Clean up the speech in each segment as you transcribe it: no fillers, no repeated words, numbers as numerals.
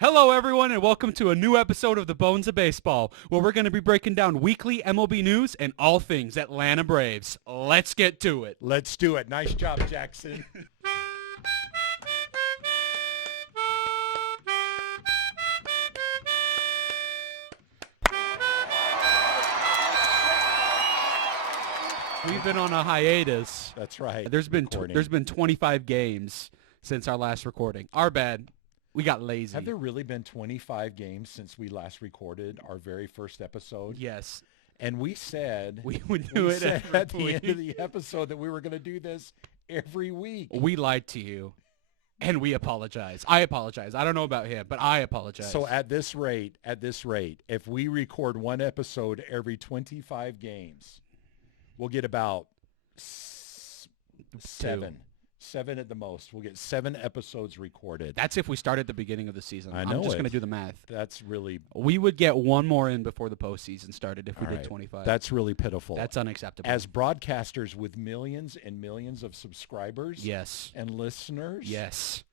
Hello, everyone, and welcome to a new episode of The Bones of Baseball, where we're going to be breaking down weekly MLB news and all things Atlanta Braves. Let's get to it. Let's do it. Nice job, Jackson. We've been on a hiatus. That's right. There's been Recording. there's been 25 games since our last recording. Our bad. We got lazy. Have there really been 25 games since we last recorded our very first episode? Yes. And we said We would do it said every at the end week. of the episode that we were going to do this every week. We lied to you, and we apologize. I apologize. I don't know about him, but I apologize. So at this rate, if we record one episode every 25 games, we'll get about seven at the most. We'll get 7 episodes recorded. That's if we start at the beginning of the season. I know I'm just it. going to do the math. That's really We would get one more in before the postseason started if we all did right. 25. That's really pitiful. That's unacceptable. As broadcasters with millions and millions of subscribers yes. and listeners, Yes.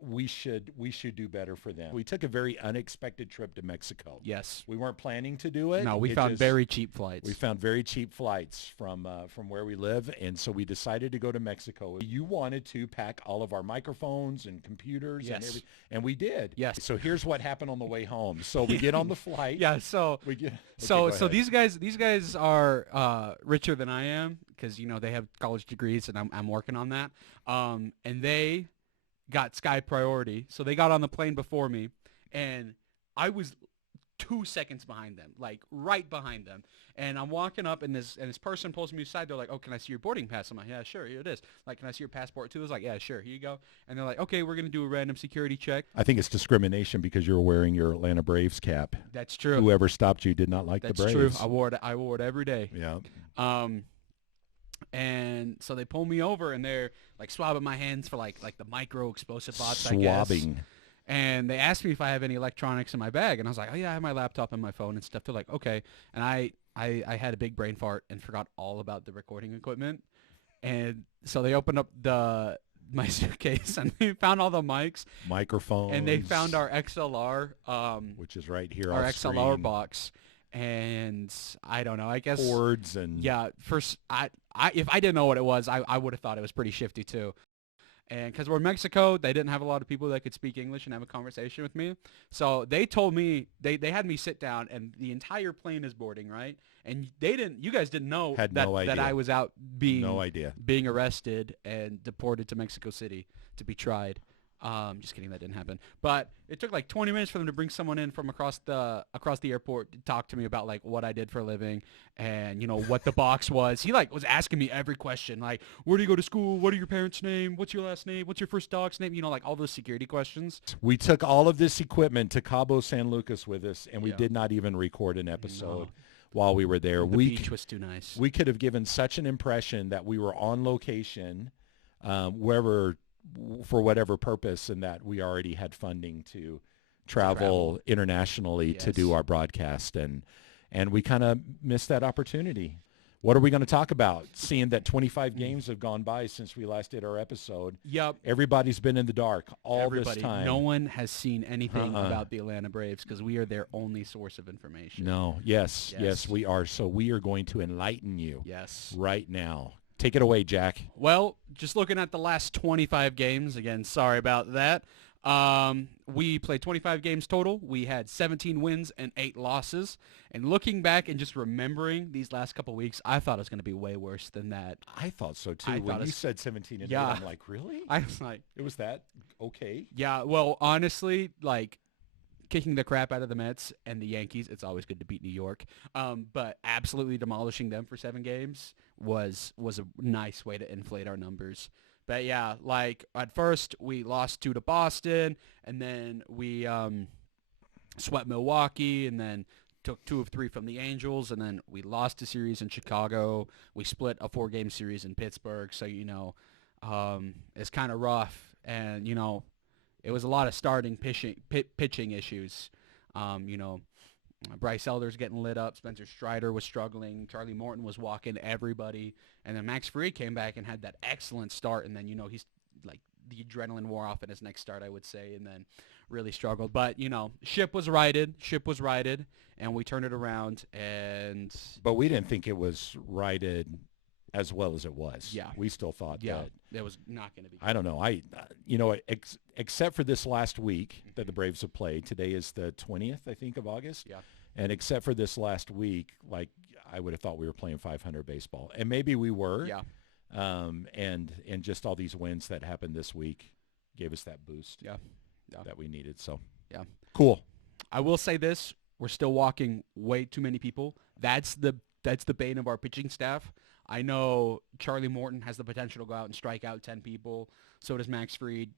we should do better for them. We took a very unexpected trip to Mexico. Yes. We weren't planning to do it. No, we found very cheap flights. We found very cheap flights from where we live, and so we decided to go to Mexico. You wanted to pack all of our microphones and computers and Yes. everything, and we did. Yes. So here's what happened on the way home. So we get on the flight. Yeah, so We get so go so ahead. these guys are richer than I am because they have college degrees and I'm working on that. And they got Sky Priority, so they got on the plane before me, and I was 2 seconds behind them, like right behind them. And I'm walking up, and this person pulls me aside. They're like, "Oh, can I see your boarding pass?" I'm like, "Yeah, sure, here it is." Like, "Can I see your passport too?" I was like, "Yeah, sure, here you go." And they're like, "Okay, we're gonna do a random security check." I think it's discrimination because you're wearing your Atlanta Braves cap. That's true. Whoever stopped you did not like That's the true. Braves. I wore it every day. Yeah. And so they pull me over, and they're like swabbing my hands for like the micro explosive bots, I guess. Swabbing. And they asked me if I have any electronics in my bag, and I was like, "Oh yeah, I have my laptop and my phone and stuff." They're like, "Okay." And I had a big brain fart and forgot all about the recording equipment. And so they opened up my suitcase, and they found all the mics, Microphones. and they found our XLR, which is right here our off XLR screen. box. And I don't know. I guess Cords and yeah. First, if I didn't know what it was, I would have thought it was pretty shifty too. And because we're in Mexico, they didn't have a lot of people that could speak English and have a conversation with me. So they told me they had me sit down, and the entire plane is boarding, right? And you guys didn't know Had that no idea. that I was out being no idea. being arrested and deported to Mexico City to be tried. Just kidding, that didn't happen. But it took like 20 minutes for them to bring someone in from across the airport to talk to me about like what I did for a living and what the box was. He like was asking me every question, like, where do you go to school? What are your parents' name? What's your last name? What's your first dog's name? Like all those security questions. We took all of this equipment to Cabo San Lucas with us, and we Yeah. did not even record an episode No. while we were there. The beach was too nice. We could have given such an impression that we were on location, wherever, for whatever purpose, and that we already had funding to travel internationally to do Yes. our broadcast, and we kind of missed that opportunity. What are we going to talk about? Seeing that 25 games have gone by since we last did our episode. Yep. Everybody's been in the dark all Everybody. this time. No one has seen anything Uh-uh. about the Atlanta Braves because we are their only source of information. No. Yes, Yes. we are. So we are going to enlighten you Yes. right now. Take it away, Jack. Well, just looking at the last 25 games, again, sorry about that. We played 25 games total. We had 17 wins and 8 losses. And looking back and just remembering these last couple weeks, I thought it was going to be way worse than that. I thought so too. I When thought you it's- said 17 and Yeah. 8, I'm like, really? I was like, It was that okay? yeah, well, honestly, like kicking the crap out of the Mets and the Yankees, it's always good to beat New York. But absolutely demolishing them for 7 games was a nice way to inflate our numbers. But yeah, like at first we lost 2 to Boston, and then we swept Milwaukee, and then took 2 of 3 from the Angels, and then we lost a series in Chicago. We split a 4-game series in Pittsburgh, so it's kind of rough, and it was a lot of starting pitching issues. Bryce Elder's getting lit up. Spencer Strider was struggling. Charlie Morton was walking everybody. And then Max Fried came back and had that excellent start. And then, he's like the adrenaline wore off in his next start, I would say. And then really struggled. But, ship was righted. Ship was righted, and we turned it around. And, But we didn't think it was righted as well as it was. yeah. We still thought Yeah, that. it was not going to be. I don't know. Except for this last week that the Braves have played. Today is the 20th, I think, of August. Yeah. And except for this last week, like, I would have thought we were playing 500 baseball. And maybe we were. Yeah. And just all these wins that happened this week gave us that boost that we needed. So, yeah. Cool. I will say this. We're still walking way too many people. That's the bane of our pitching staff. I know Charlie Morton has the potential to go out and strike out 10 people. So does Max Fried.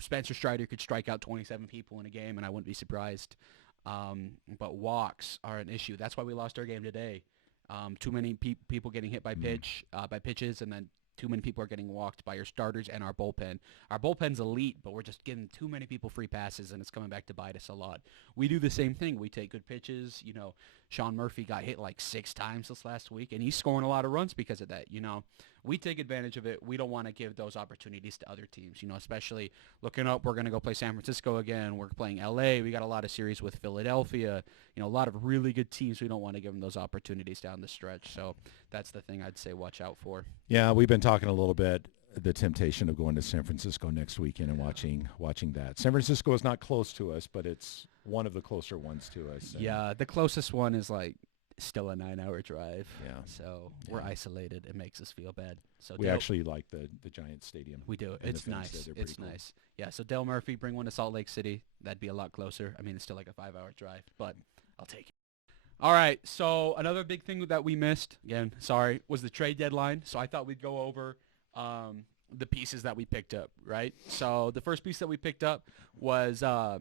Spencer Strider could strike out 27 people in a game, and I wouldn't be surprised. But walks are an issue. That's why we lost our game today. Too many people getting hit by pitches, and then too many people are getting walked by your starters and our bullpen. Our bullpen's elite, but we're just giving too many people free passes, and it's coming back to bite us a lot. We do the same thing. We take good pitches. Sean Murphy got hit like 6 times this last week, and he's scoring a lot of runs because of that. We take advantage of it. We don't want to give those opportunities to other teams, especially looking up. We're going to go play San Francisco again. We're playing L.A. We got a lot of series with Philadelphia. A lot of really good teams. We don't want to give them those opportunities down the stretch. So that's the thing I'd say watch out for. Yeah, we've been talking a little bit, the temptation of going to San Francisco next weekend and watching that. San Francisco is not close to us, but it's one of the closer ones to us. Yeah, the closest one is like still a 9-hour drive. Yeah. So we're isolated. It makes us feel bad. So we actually like the Giants Stadium. We do. It's nice. It's cool. Nice. Yeah, so Dale Murphy, bring one to Salt Lake City. That'd be a lot closer. I mean, it's still like a 5-hour drive, but I'll take it. All right, so another big thing that we missed, again, sorry, was the trade deadline. So I thought we'd go over the pieces that we picked up, right? So the first piece that we picked up was the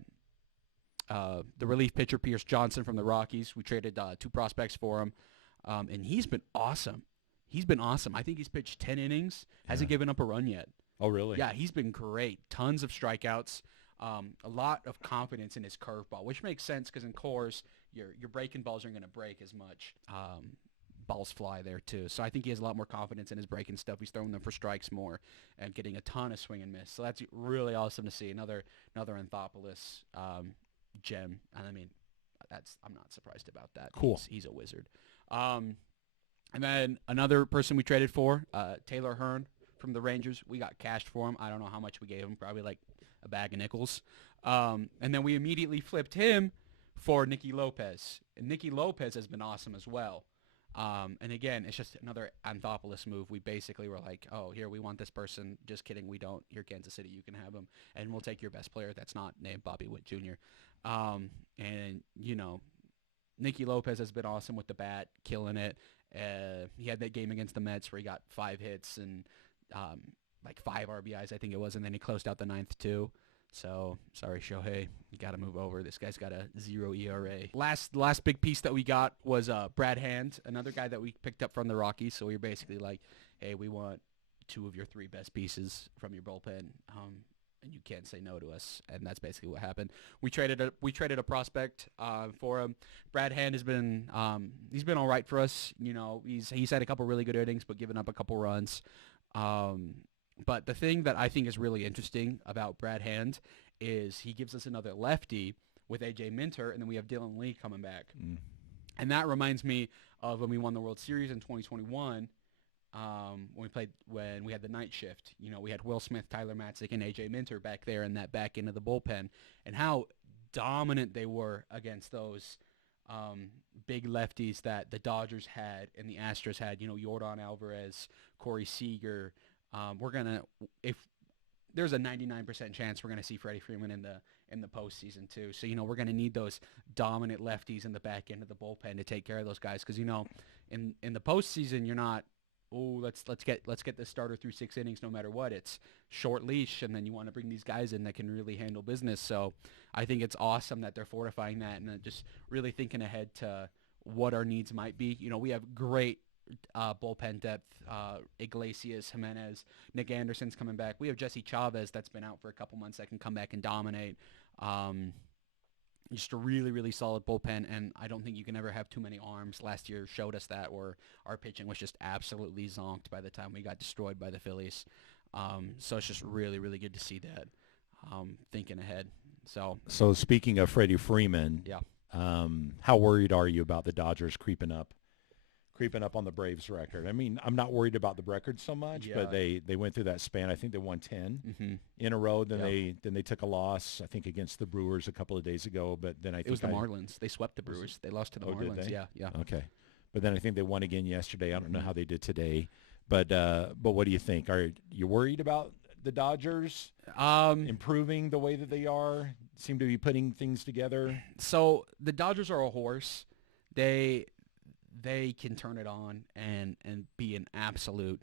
relief pitcher Pierce Johnson from the Rockies. We traded 2 prospects for him, and he's been awesome. I think he's pitched 10 innings, hasn't given up a run yet. Oh, really? Yeah, he's been great. Tons of strikeouts, a lot of confidence in his curveball, which makes sense because in Coors, your breaking balls aren't going to break as much. Balls fly there too. So I think he has a lot more confidence in his breaking stuff. He's throwing them for strikes more and getting a ton of swing and miss. So that's really awesome to see. Another Anthopoulos gem. And I mean, I'm not surprised about that. Cool. He's a wizard. And then another person we traded for, Taylor Hearn from the Rangers. We got cashed for him. I don't know how much we gave him. Probably like a bag of nickels. And then we immediately flipped him for Nicky Lopez. And Nicky Lopez has been awesome as well. And again, it's just another Anthopoulos move. We basically were like, oh, here, we want this person. Just kidding, we don't. Here, Kansas City, you can have him. And we'll take your best player that's not named Bobby Witt Jr. And, Nicky Lopez has been awesome with the bat, killing it. He had that game against the Mets where he got 5 hits and like 5 RBIs, I think it was, and then he closed out the 9th too. So, sorry, Shohei, you got to move over. This guy's got a 0 ERA. Last big piece that we got was Brad Hand, another guy that we picked up from the Rockies. So we were basically like, hey, we want 2 of your 3 best pieces from your bullpen, and you can't say no to us. And that's basically what happened. We traded a prospect for him. Brad Hand has been he's been all right for us. He's had a couple really good innings, but given up a couple runs. But the thing that I think is really interesting about Brad Hand is he gives us another lefty with A.J. Minter, and then we have Dylan Lee coming back. Mm. And that reminds me of when we won the World Series in 2021 when we had the night shift. We had Will Smith, Tyler Matzik, and A.J. Minter back there in that back end of the bullpen, and how dominant they were against those big lefties that the Dodgers had and the Astros had. Yordan Alvarez, Corey Seager. If there's a 99% chance we're gonna see Freddie Freeman in the postseason too. So we're gonna need those dominant lefties in the back end of the bullpen to take care of those guys because in the postseason you're not let's get this starter through 6 innings no matter what. It's short leash, and then you want to bring these guys in that can really handle business. So I think it's awesome that they're fortifying that and then just really thinking ahead to what our needs might be. We have great bullpen depth. Iglesias, Jimenez, Nick Anderson's coming back. We have Jesse Chavez that's been out for a couple months that can come back and dominate. Just a really, really solid bullpen, and I don't think you can ever have too many arms. Last year showed us that, where our pitching was just absolutely zonked by the time we got destroyed by the Phillies. So it's just really, really good to see that. Thinking ahead. So speaking of Freddie Freeman, Yeah. how worried are you about the Dodgers creeping up on the Braves record? I mean, I'm not worried about the record so much, Yeah. but they went through that span. I think they won 10 Mm-hmm. in a row. Then Yeah. they took a loss, I think, against the Brewers a couple of days ago. But then I It was think the Marlins. They swept the Brewers. They lost to the oh, did Marlins. they? Yeah. Yeah. Okay. But then I think they won again yesterday. I don't know Mm-hmm. how they did today. But what do you think? Are you worried about the Dodgers improving the way that they are? Seem to be putting things together. So the Dodgers are a horse. They can turn it on and be an absolute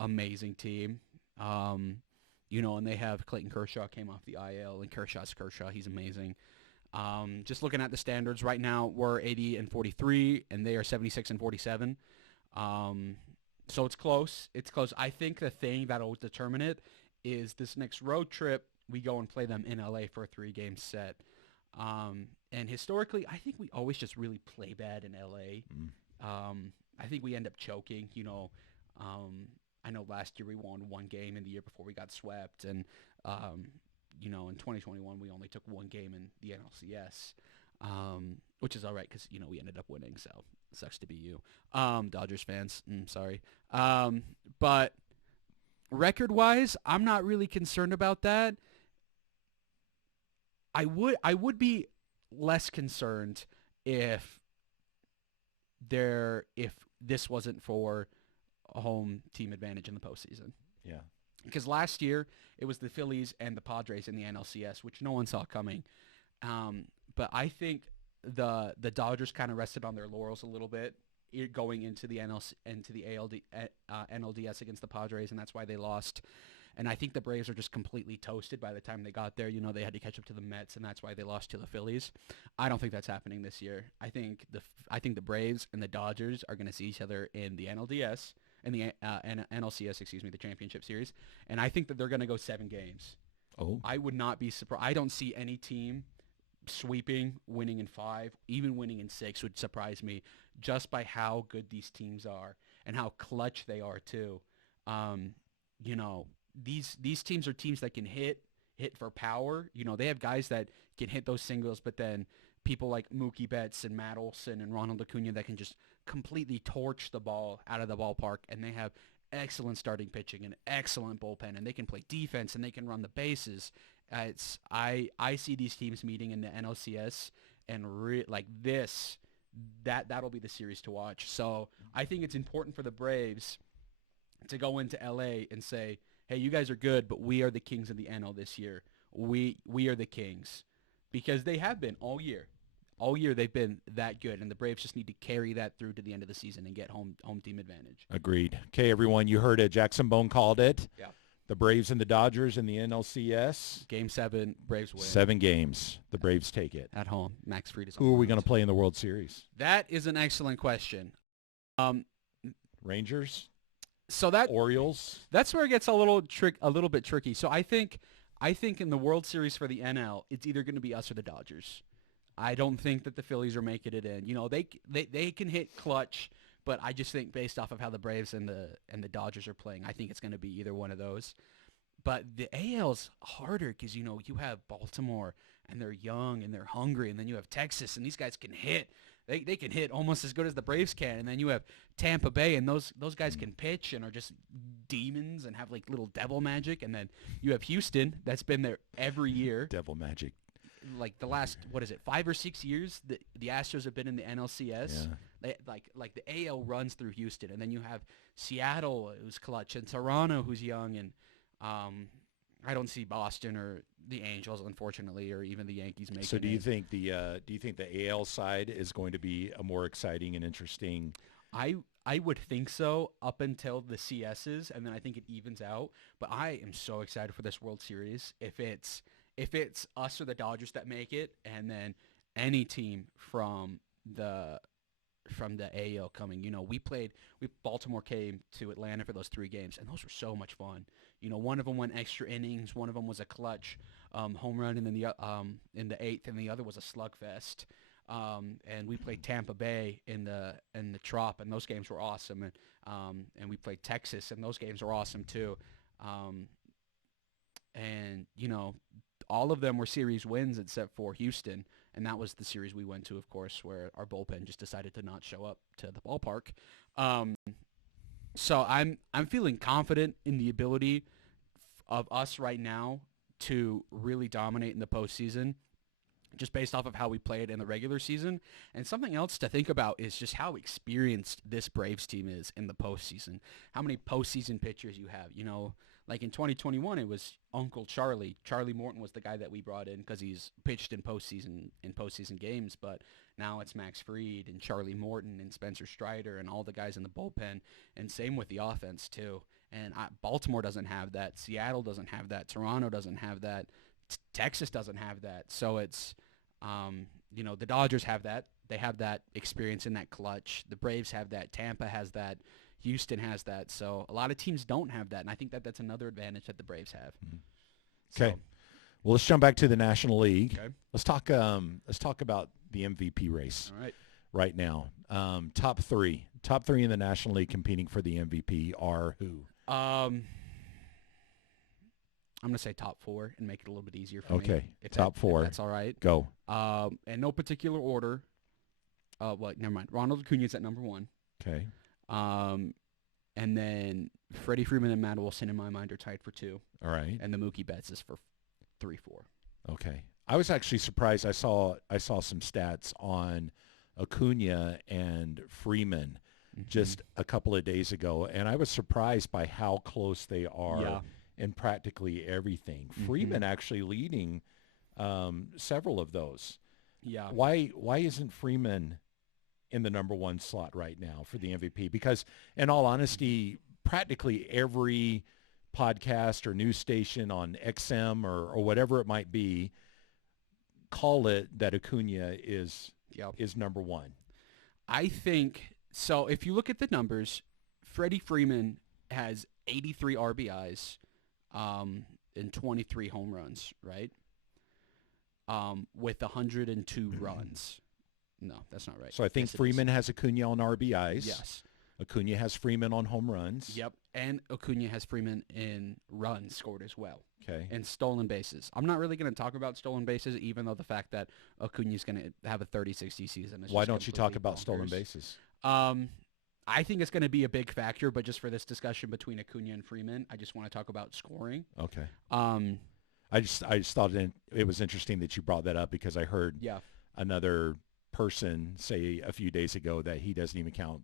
amazing team. And they have Clayton Kershaw came off the IL, and Kershaw's Kershaw. He's amazing. Just looking at the standards right now, we're 80 and 43, and they are 76 and 47. So it's close. It's close. I think the thing that'll determine it is this next road trip. We go and play them in LA for a 3-game set. And historically, I think we always just really play bad in LA. I think we end up choking. I know last year we won 1 game, and the year before we got swept. And, in 2021 we only took 1 game in the NLCS, which is all right because, we ended up winning. So it sucks to be you, Dodgers fans. Sorry. But record-wise, I'm not really concerned about that. I would be less concerned if this wasn't for a home team advantage in the postseason. Yeah. Because last year it was the Phillies and the Padres in the NLCS, which no one saw coming. But I think the Dodgers kind of rested on their laurels a little bit going into the NLDS against the Padres, and that's why they lost. And I think the Braves are just completely toasted by the time they got there. They had to catch up to the Mets, and that's why they lost to the Phillies. I don't think that's happening this year. I think the Braves and the Dodgers are going to see each other in the NLDS and the NLCS, the championship series. And I think that they're going to go 7 games. Oh. I would not be surprised. I don't see any team sweeping, winning in 5, even winning in 6 would surprise me just by how good these teams are and how clutch they are too. These teams are teams that can hit for power. They have guys that can hit those singles, but then people like Mookie Betts and Matt Olson and Ronald Acuna that can just completely torch the ball out of the ballpark, and they have excellent starting pitching and excellent bullpen, and they can play defense and they can run the bases. I see these teams meeting in the NLCS and that'll be the series to watch. So I think it's important for the Braves to go into LA and say, hey, you guys are good, but we are the kings of the NL this year. We are the kings, because they have been all year. All year they've been that good, and the Braves just need to carry that through to the end of the season and get home team advantage. Agreed. Okay, everyone, you heard it. Jackson Bone called it. Yeah. The Braves and the Dodgers in the NLCS. Game 7, Braves win. 7 games. The Braves take it. At home. Max Fried is on. Who are we going to play in the World Series? That is an excellent question. Rangers? So Orioles? That's where it gets a little bit tricky. So I think in the World Series for the NL, it's either going to be us or the Dodgers. I don't think that the Phillies are making it in. They can hit clutch, but I just think based off of how the Braves and the Dodgers are playing, I think it's going to be either one of those. But the AL's harder because you have Baltimore and they're young and they're hungry, and then you have Texas and these guys can hit. They can hit almost as good as the Braves can, and then you have Tampa Bay, and those guys can pitch and are just demons and have like little devil magic, and then you have Houston that's been there every year. Devil magic. Like the last 5 or 6 years, the Astros have been in the NLCS. Yeah. Like the AL runs through Houston, and then you have Seattle who's clutch and Toronto who's young, and I don't see Boston or the Angels, unfortunately, or even the Yankees making it. So do you think the AL side is going to be a more exciting and interesting? I would think so up until the CSs, and then I think it evens out. But I am so excited for this World Series. If it's us or the Dodgers that make it, and then any team from the AL coming. Baltimore came to Atlanta for those 3 games, and those were so much fun. One of them went extra innings, one of them was a clutch home run, and then in the 8th, and the other was a slugfest. And we played Tampa Bay in the Trop, and those games were awesome. And we played Texas, and those games were awesome too. And all of them were series wins except for Houston, and that was the series we went to, of course, where our bullpen just decided to not show up to the ballpark. Um, so I'm feeling confident in the ability of us right now to really dominate in the postseason, just based off of how we played in the regular season. And something else to think about is just how experienced this Braves team is in the postseason. How many postseason pitchers you have. You know, like in 2021, it was Uncle Charlie. Charlie Morton was the guy that we brought in because he's pitched in postseason games. But now it's Max Fried and Charlie Morton and Spencer Strider and all the guys in the bullpen. And same with the offense too. And Baltimore doesn't have that. Seattle doesn't have that. Toronto doesn't have that. Texas doesn't have that. So it's, you know, the Dodgers have that. They have that experience in that clutch. The Braves have that. Tampa has that. Houston has that. So a lot of teams don't have that, and I think that that's another advantage that the Braves have. Okay. So, well, let's jump back to the National League. Okay. Let's talk about the MVP race All right. right now. Top three in the National League competing for the MVP are who? I'm gonna say top four and make it a little bit easier for me. Okay. Top four. If that's all right. Go. In no particular order. Well, never mind. Ronald Acuña's at number one. Okay. And then Freddie Freeman and Matt Olson, in my mind, are tied for two. All right. And the Mookie Betts is for 3-4. Okay. I was actually surprised. I saw some stats on Acuña and Freeman just a couple of days ago, and I was surprised by how close they are in practically everything. Freeman actually leading several of those. Yeah. Why isn't Freeman in the number one slot right now for the MVP? Because in all honesty, practically every podcast or news station on XM or whatever it might be, call it that Acuña is number one. I think so. If you look at the numbers, Freddie Freeman has 83 RBIs and 23 home runs, right? With 102 runs. No, that's not right. So I think Freeman has Acuña on RBIs. Yes. Acuña has Freeman on home runs. Yep. And Acuña has Freeman in runs scored as well. Okay. And stolen bases. I'm not really going to talk about stolen bases, even though the fact that Acuña's going to have a 30-60 season is Why don't you talk about stolen bases? I think it's going to be a big factor, but just for this discussion between Acuña and Freeman, I just want to talk about scoring. Okay. I just thought it was interesting that you brought that up because I heard another person say a few days ago that he doesn't even count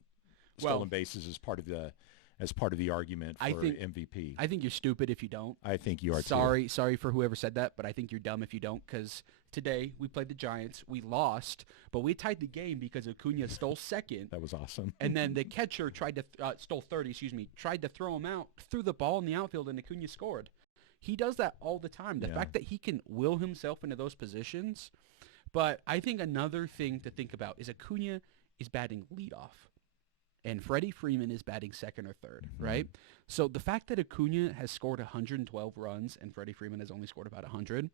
stolen bases as part of the argument for MVP. I think you're stupid if you don't. I think you are too. Sorry for whoever said that, but I think you're dumb if you don't, because today we played the Giants. We lost, but we tied the game because Acuña stole second. That was awesome. And then the catcher tried to stole third, tried to throw him out, threw the ball in the outfield, and Acuña scored. He does that all the time. The fact that he can will himself into those positions. But I think another thing to think about is Acuña is batting leadoff, and Freddie Freeman is batting second or third, right? So the fact that Acuña has scored 112 runs and Freddie Freeman has only scored about 100,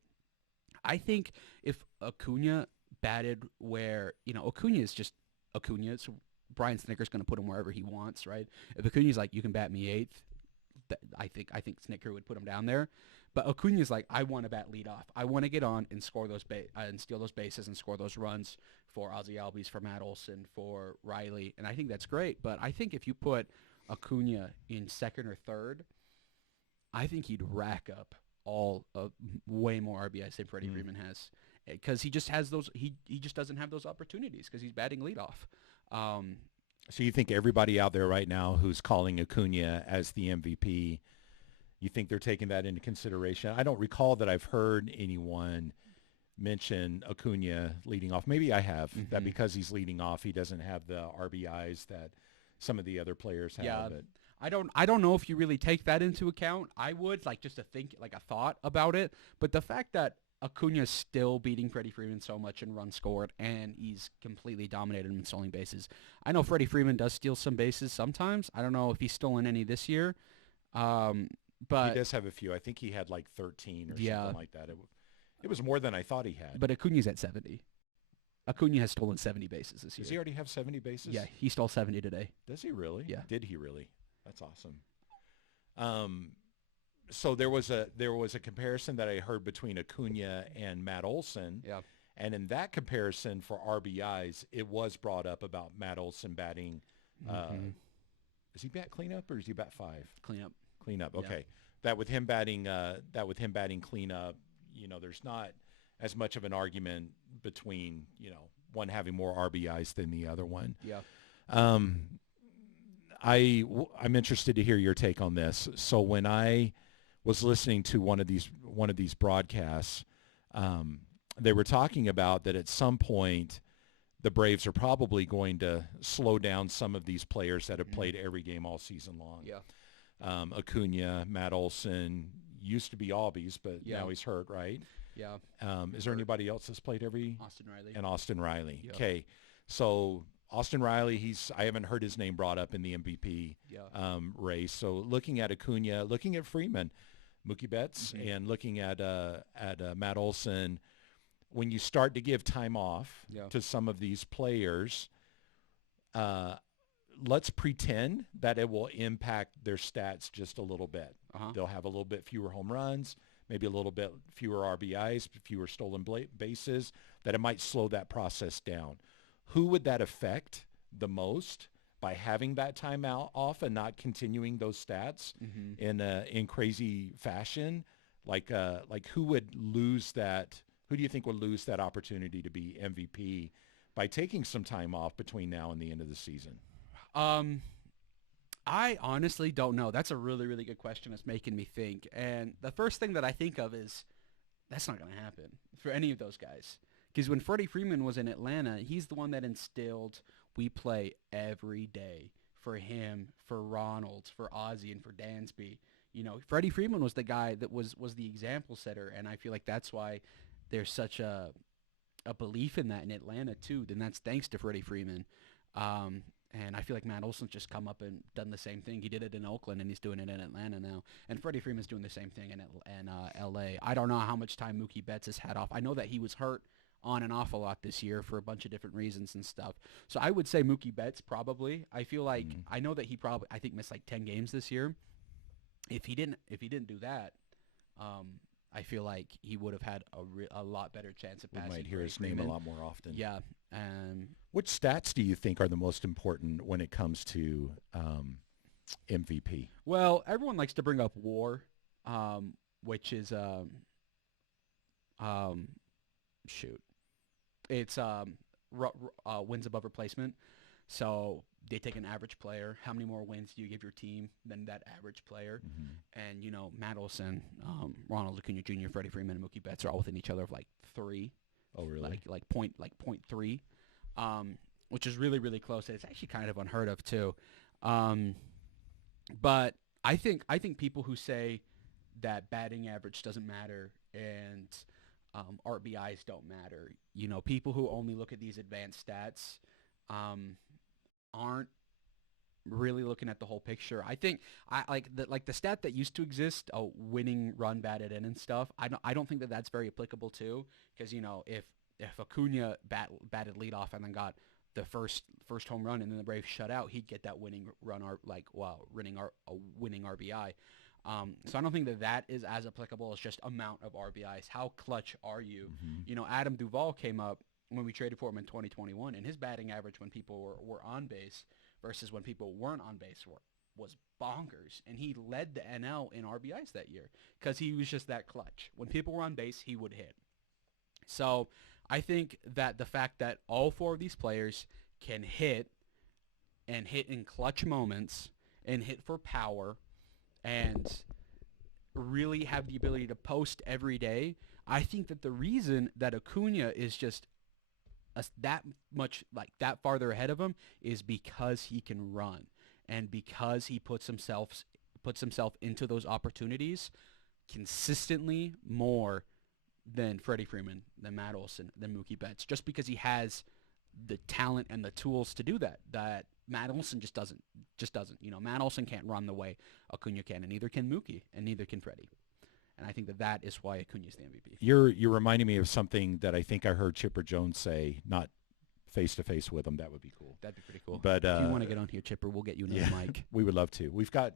I think if Acuña batted where, Acuña is just Acuña, so Brian Snitker's going to put him wherever he wants, right? If Acuña's like, you can bat me eighth, I think Snitker would put him down there. But Acuña's like, I want to bat leadoff. I want to get on and score those and steal those bases and score those runs for Ozzie Albies, for Matt Olson, for Riley, and I think that's great. But I think if you put Acuña in second or third, I think he'd rack up way more RBIs than Freddie Freeman has, because he just has those. He just doesn't have those opportunities because he's batting leadoff. So you think everybody out there right now who's calling Acuña as the MVP, you think they're taking that into consideration? I don't recall that I've heard anyone mention Acuña leading off. Maybe I have, that because he's leading off, he doesn't have the RBIs that some of the other players have. Yeah, I don't know if you really take that into account. I would, just to think, a thought about it. But the fact that Acuña is still beating Freddie Freeman so much in runs scored, and he's completely dominated in stolen bases. I know Freddie Freeman does steal some bases sometimes. I don't know if he's stolen any this year. But he does have a few. I think he had 13 or something like that. It was more than I thought he had. But Acuña's at 70. Acuña has stolen 70 bases this year. Does he already have 70 bases? Yeah, he stole 70 today. Does he really? Yeah. Did he really? That's awesome. So there was a comparison that I heard between Acuna and Matt Olson. Yeah. And in that comparison for RBIs, it was brought up about Matt Olson batting. Mm-hmm. Is he bat cleanup or is he bat five? Cleanup. Cleanup. Yeah. Okay. That with him batting cleanup, there's not as much of an argument between, one having more RBIs than the other one. Yeah. I'm interested to hear your take on this. So when I was listening to one of these broadcasts, they were talking about that at some point the Braves are probably going to slow down some of these players that have played every game all season long. Yeah. Acuna, Matt Olson, used to be Albies, but now he's hurt, right? Yeah. Is there anybody else that's played every? Austin Riley. And Austin Riley. Yep. Okay. So Austin Riley, I haven't heard his name brought up in the MVP race. So looking at Acuna, looking at Freeman, Mookie Betts, and looking at Matt Olson, when you start to give time off to some of these players, let's pretend that it will impact their stats just a little bit. They'll have a little bit fewer home runs, maybe a little bit fewer RBIs, fewer stolen bases, that it might slow that process down. Who would that affect the most by having that time out off and not continuing those stats in crazy fashion? Like who would lose that? Who do you think would lose that opportunity to be MVP by taking some time off between now and the end of the season? I honestly don't know. That's a really, really good question. It's making me think. And the first thing that I think of is that's not going to happen for any of those guys. Because when Freddie Freeman was in Atlanta, he's the one that instilled we play every day for him, for Ronald, for Ozzie, and for Dansby. Freddie Freeman was the guy that was the example setter, and I feel like that's why there's such a belief in that in Atlanta too. Then that's thanks to Freddie Freeman. And I feel like Matt Olson's just come up and done the same thing. He did it in Oakland, and he's doing it in Atlanta now. And Freddie Freeman's doing the same thing in L.A. I don't know how much time Mookie Betts has had off. I know that he was hurt on and off a lot this year for a bunch of different reasons and stuff. So I would say Mookie Betts probably. I feel like I know that he probably missed like 10 games this year. If he didn't do that, I feel like he would have had a lot better chance of passing. We might hear his name a lot more often. Yeah. Which stats do you think are the most important when it comes to MVP? Well, everyone likes to bring up WAR, which is it's wins above replacement. So they take an average player. How many more wins do you give your team than that average player? And, Matt Olson, Ronald Acuna Jr., Freddie Freeman, and Mookie Betts are all within each other of like 3. Oh, really? Like 0.3, which is really, really close. It's actually kind of unheard of too. But I think people who say that batting average doesn't matter and RBIs don't matter, people who only look at these advanced stats aren't really looking at the whole picture. I think the stat that used to exist, winning run batted in and stuff. I don't think that that's very applicable too, because if Acuna batted leadoff and then got the first home run and then the Braves shut out, he'd get that winning run winning RBI. So I don't think that is as applicable as just amount of RBIs. How clutch are you? Adam Duvall came up when we traded for him in 2021, and his batting average when people were on base versus when people weren't on base was bonkers. And he led the NL in RBIs that year because he was just that clutch. When people were on base, he would hit. So I think that the fact that all 4 of these players can hit and hit in clutch moments and hit for power and really have the ability to post every day, I think that the reason that Acuna is just that farther ahead of him is because he can run and because he puts himself into those opportunities consistently more than Freddie Freeman, than Matt Olson, than Mookie Betts, just because he has the talent and the tools to do that Matt Olson just doesn't. Matt Olson can't run the way Acuna can, and neither can Mookie, and neither can Freddie. And I think that is why Acuna's the MVP. You're reminding me of something that I think I heard Chipper Jones say, not face-to-face with him. That would be cool. That'd be pretty cool. But if you want to get on here, Chipper, we'll get you another mic. We would love to. We've got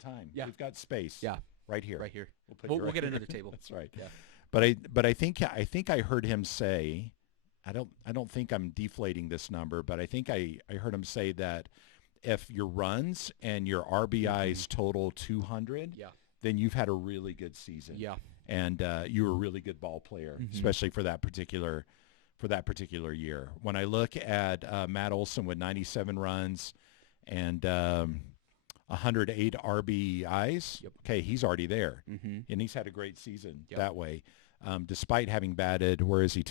time. Yeah. We've got space. Yeah. right here. Right here. We'll put We'll right get here. another table. That's right. Yeah. But I think I heard him say, I don't think I'm deflating this number, but I think I heard him say that if your runs and your RBIs total 200, Yeah. then you've had a really good season. Yeah. And you're a really good ball player, especially for that particular year. When I look at Matt Olson with 97 runs and 108 RBIs, Yep. okay, he's already there, and he's had a great season that way. Despite having batted, where is he?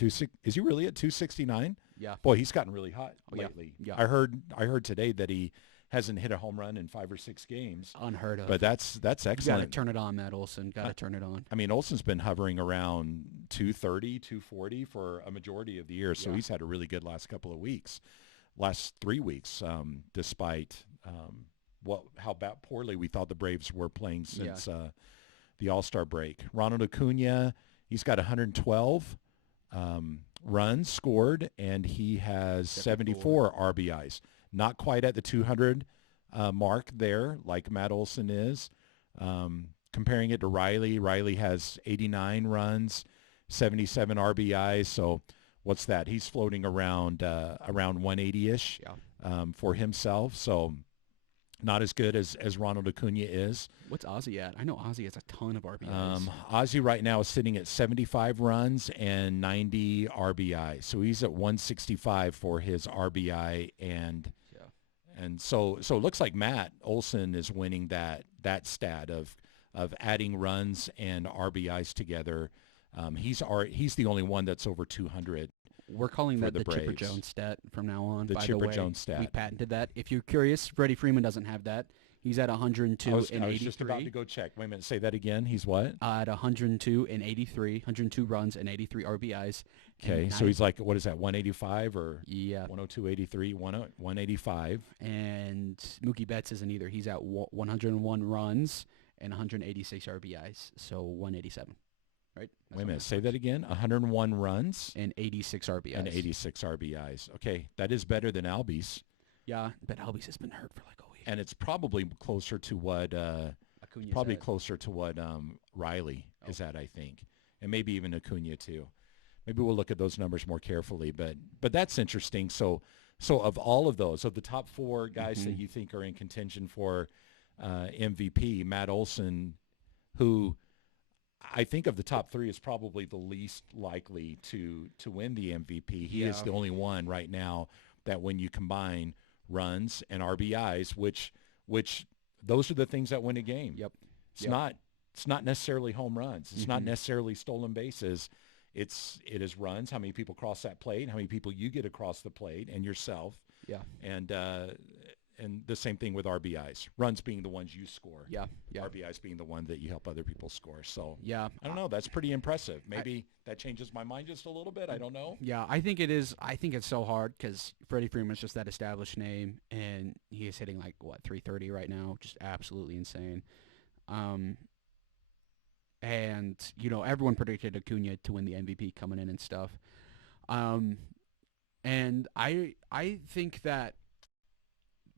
Is he really at 269? Yeah. Boy, he's gotten really hot yeah. lately. Yeah. I heard today that he hasn't hit a home run in 5 or 6 games. Unheard of. But that's excellent. You got to turn it on, Matt Olson. Got to turn it on. I mean, Olson's been hovering around 230, 240 for a majority of the year, so he's had a really good last 3 weeks, despite how poorly we thought the Braves were playing since the All-Star break. Ronald Acuna, he's got 112 runs scored, and he has 74 RBIs. Not quite at the 200 mark there, like Matt Olson is. Comparing it to Riley, Riley has 89 runs, 77 RBIs. So what's that? He's floating around 180-ish for himself. So not as good as Ronald Acuna is. What's Ozzy at? I know Ozzy has a ton of RBIs. Ozzy right now is sitting at 75 runs and 90 RBI. So he's at 165 for his RBI, and so it looks like Matt Olson is winning that stat of adding runs and RBIs together. He's the only one that's over 200. We're calling that the Chipper Braves. Jones stat from now on. The By Chipper the way, Jones stat. We patented that. If you're curious, Freddie Freeman doesn't have that. He's at 102 I was and 83. just about to go check. Wait a minute. Say that again. He's what? At 102 and 83, 102 runs and 83 RBIs. Okay, so he's like, what is that, 185 or yeah, 102, 83, 185. And Mookie Betts isn't either. He's at 101 runs and 186 RBIs, so 187. Right? Wait a minute. Say that again. 101 runs and 86 RBIs. And 86 RBIs. Okay, that is better than Albies. Yeah, but Albies has been hurt for like a week. And it's probably closer to what Riley is at, I think, and maybe even Acuna too. Maybe we'll look at those numbers more carefully, but that's interesting. So of all of those, of the top 4 guys that you think are in contention for MVP, Matt Olson, who I think of the top 3 is probably the least likely to win the MVP. He is the only one right now that when you combine runs and RBIs, which those are the things that win a game. Yep. It's not necessarily home runs. It's not necessarily stolen bases. It is runs, how many people cross that plate, how many people you get across the plate, and yourself. Yeah. And the same thing with RBIs. Runs being the ones you score. Yeah. RBIs being the one that you help other people score. So yeah, I don't know. That's pretty impressive. Maybe that changes my mind just a little bit. I don't know. Yeah, I think it is. I think it's so hard because Freddie Freeman's just that established name, and he is hitting like 330 right now, just absolutely insane. And everyone predicted Acuna to win the MVP coming in and stuff. And I think that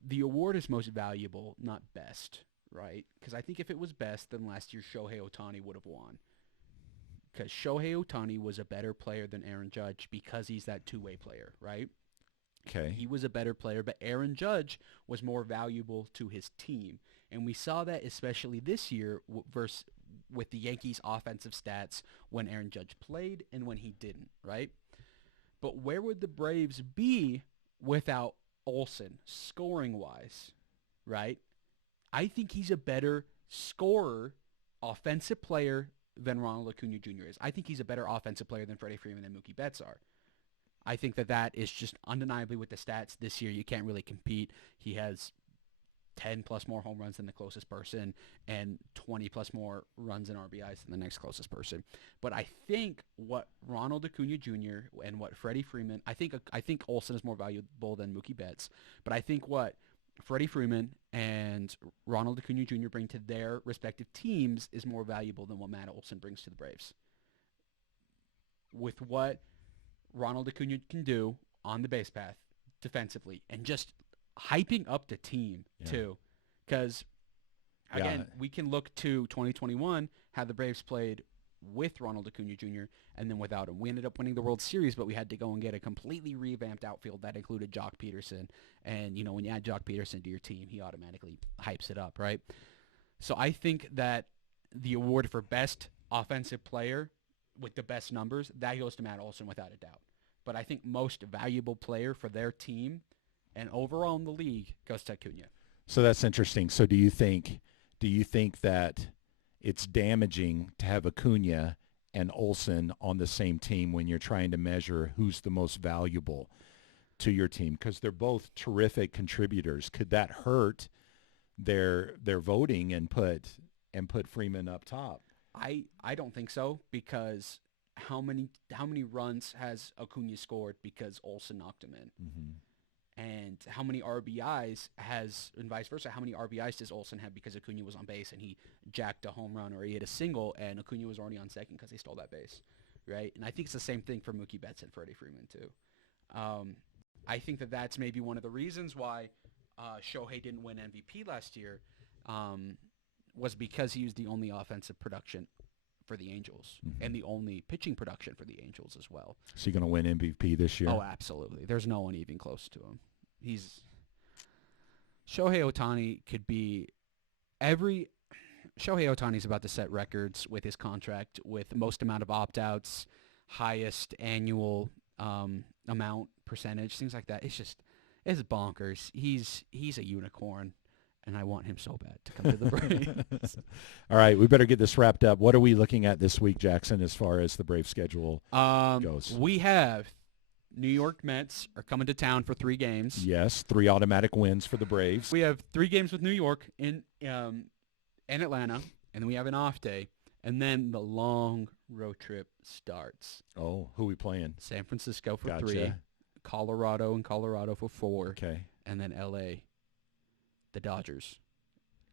the award is most valuable, not best, right? Because I think if it was best, then last year Shohei Ohtani would have won. Because Shohei Ohtani was a better player than Aaron Judge because he's that two-way player, right? Okay. He was a better player, but Aaron Judge was more valuable to his team. And we saw that especially this year with the Yankees' offensive stats when Aaron Judge played and when he didn't, right? But where would the Braves be without Olson, scoring-wise, right? I think he's a better scorer, offensive player than Ronald Acuna Jr. is. I think he's a better offensive player than Freddie Freeman and Mookie Betts are. I think that is just undeniably with the stats this year. You can't really compete. He has 10-plus more home runs than the closest person and 20-plus more runs and RBIs than the next closest person. But I think what Ronald Acuna Jr. and what Freddie Freeman, I think Olson is more valuable than Mookie Betts, but I think what Freddie Freeman and Ronald Acuna Jr. bring to their respective teams is more valuable than what Matt Olson brings to the Braves. With what Ronald Acuna can do on the base path defensively and just hyping up the team too, because Yeah. Again, we can look to 2021, how the Braves played with Ronald Acuna Jr. and then without him. We ended up winning the World Series, but we had to go and get a completely revamped outfield that included Jock Peterson. And, when you add Jock Peterson to your team, he automatically hypes it up, right? So I think that the award for best offensive player with the best numbers, that goes to Matt Olson without a doubt. But I think most valuable player for their team and overall in the league goes to Acuna. So that's interesting. So do you think that it's damaging to have Acuna and Olson on the same team when you're trying to measure who's the most valuable to your team? Because they're both terrific contributors. Could that hurt their voting and put Freeman up top? I don't think so, because how many runs has Acuna scored because Olson knocked him in? Mm-hmm. And how many RBIs and vice versa, how many RBIs does Olson have because Acuna was on base and he jacked a home run or he hit a single and Acuna was already on second because he stole that base, right? And I think it's the same thing for Mookie Betts and Freddie Freeman too. I think that that's maybe one of the reasons why Shohei didn't win MVP last year, was because he was the only offensive production for the Angels and the only pitching production for the Angels as well. So you're going to win MVP this year? Oh, absolutely. There's no one even close to him. Shohei Ohtani could be Shohei Ohtani's about to set records with his contract, with most amount of opt-outs, highest annual amount, percentage, things like that. It's bonkers. He's a unicorn, and I want him so bad to come to the Braves. All right, we better get this wrapped up. What are we looking at this week, Jackson, as far as the Brave schedule goes? We have New York Mets are coming to town for 3 games. Yes, 3 automatic wins for the Braves. We have 3 games with New York in Atlanta, and then we have an off day, and then the long road trip starts. Oh, who are we playing? San Francisco for Gotcha. 3, Colorado for 4, Okay. and then L.A., the Dodgers,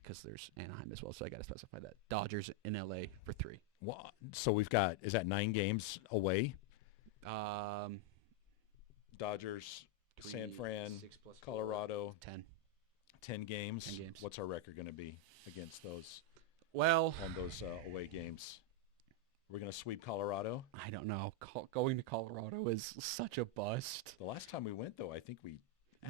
because there's Anaheim as well, so I got to specify that. Dodgers in L.A. for 3. Well, so we've got, is that 9 games away? Dodgers, 3, San Fran, 6 plus 4, Colorado, 10. 10 games. 10 games. What's our record going to be against those Well, on those away games? We're going to sweep Colorado? I don't know. Going to Colorado is such a bust. The last time we went, though, I think we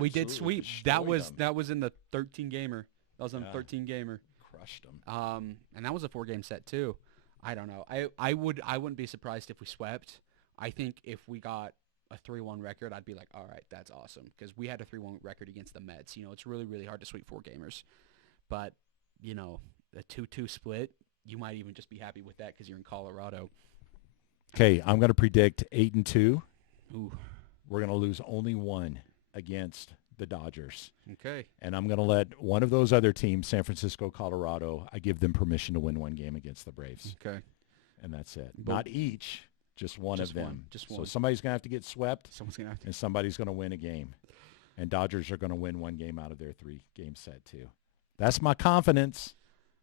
did absolutely sweep. destroyed them. That was in the 13-gamer. That was in Yeah. a 13-gamer. Crushed them. And that was a 4-game set too. I don't know. I wouldn't be surprised if we swept. I think if we got a 3-1 record, I'd be like, all right, that's awesome, because we had a 3-1 record against the Mets. It's really, really hard to sweep 4-gamers. But, a 2-2 split, you might even just be happy with that because you're in Colorado. Okay, I'm going to predict 8-2. Ooh. We're going to lose only 1 against the Dodgers. Okay. And I'm going to let one of those other teams, San Francisco, Colorado, I give them permission to win 1 game against the Braves. Okay. And that's it. But Not each, just one just of them. one, just So one. somebody's going to have to get swept, Someone's going to have to. and somebody's going to win a game. And Dodgers are going to win 1 game out of their 3-game set, too. That's my confidence.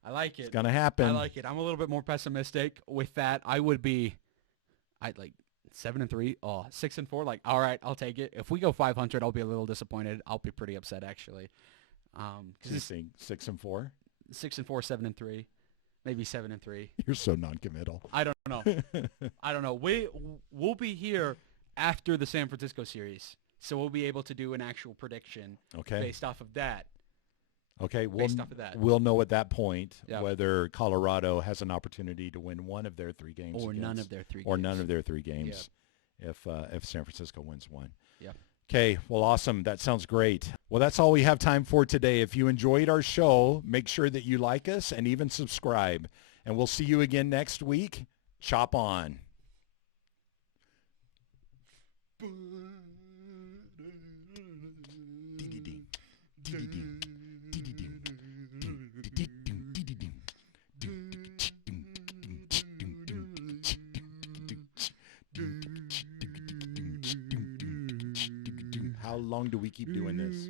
I like it. It's going to happen. I like it. I'm a little bit more pessimistic with that. I'd like 7-3. Oh, 6-4. Like, all right, I'll take it. If we go 500, I'll be a little disappointed. I'll be pretty upset actually. Do you think 6-4? 6-4, 7-3, maybe 7-3. You're so non-committal. I don't know. I don't know. We'll be here after the San Francisco series, so we'll be able to do an actual prediction based off of that. Okay, Based off of that. we'll know at that point Yeah. whether Colorado has an opportunity to win 1 of their 3 games, Or none of their 3 or games. none of their 3 games, if San Francisco wins 1. Yeah. Okay, well, awesome. That sounds great. Well, that's all we have time for today. If you enjoyed our show, make sure that you like us and even subscribe. And we'll see you again next week. Chop on. How long do we keep doing this?